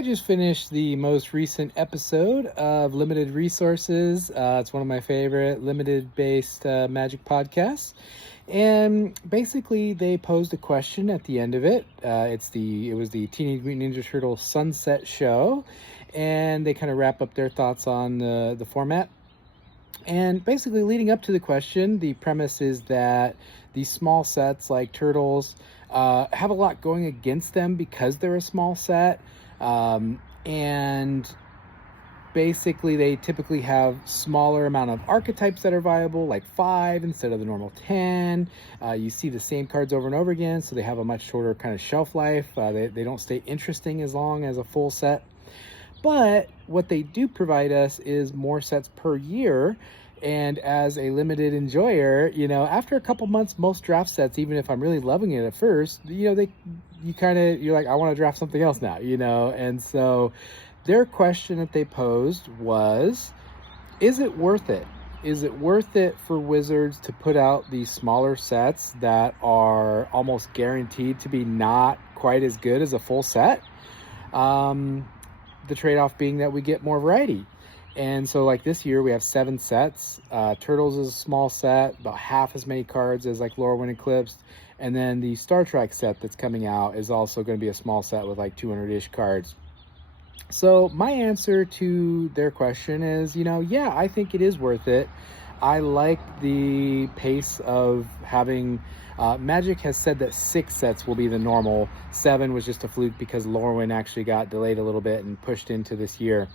I just finished the most recent episode of Limited Resources. It's one of my favorite limited based magic podcasts. And basically, they posed a question at the end of it. It was the Teenage Mutant Ninja Turtle Sunset Show, and they kind of wrap up their thoughts on the format. And basically, leading up to the question, the premise is that these small sets like Turtles have a lot going against them because they're a small set. And basically, they typically have smaller amount of archetypes that are viable, like 5 instead of the normal 10. You see the same cards over and over again, so they have a much shorter kind of shelf life. They don't stay interesting as long as a full set. But what they do provide us is more sets per year. And as a limited enjoyer, after a couple months, most draft sets, even if I'm really loving it at first, you're like, I want to draft something else now, And so their question that they posed was, is it worth it? Is it worth it for Wizards to put out these smaller sets that are almost guaranteed to be not quite as good as a full set? The trade-off being that we get more variety. And so like this year we have 7 sets. Turtles is a small set, about half as many cards as like Lorwyn Eclipsed. And then the Star Trek set that's coming out is also going to be a small set with like 200-ish cards. So my answer to their question is, yeah, I think it is worth it. I like the pace of having... Magic has said that 6 sets will be the normal. 7 was just a fluke because Lorwyn actually got delayed a little bit and pushed into this year.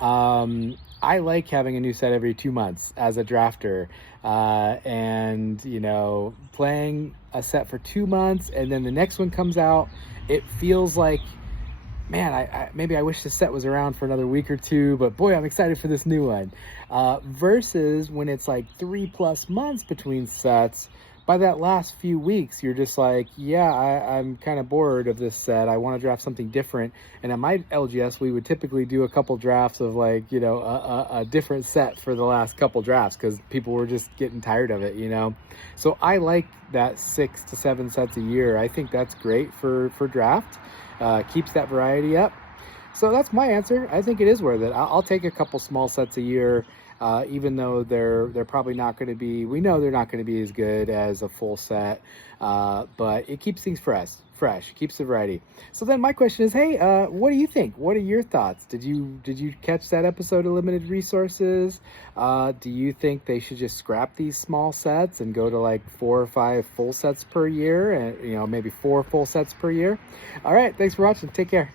I like having a new set every 2 months as a drafter, and playing a set for 2 months and then the next one comes out. It feels like, man, I maybe I wish this set was around for another week or two, but boy, I'm excited for this new one. Versus when it's like 3+ months between sets. By that last few weeks, you're just like, yeah, I'm kind of bored of this set. I want to draft something different. And at my LGS, we would typically do a couple drafts of like, a different set for the last couple drafts because people were just getting tired of it, So I like that 6 to 7 sets a year. I think that's great for draft. Keeps that variety up. So that's my answer. I think it is worth it. I'll take a couple small sets a year. Even though they're probably not going to be, we know they're not going to be as good as a full set, but it keeps things fresh, keeps the variety. So then my question is, hey, what do you think? What are your thoughts? Did you catch that episode of Limited Resources? Do you think they should just scrap these small sets and go to like 4 or 5 full sets per year, and maybe 4 full sets per year? All right, thanks for watching. Take care.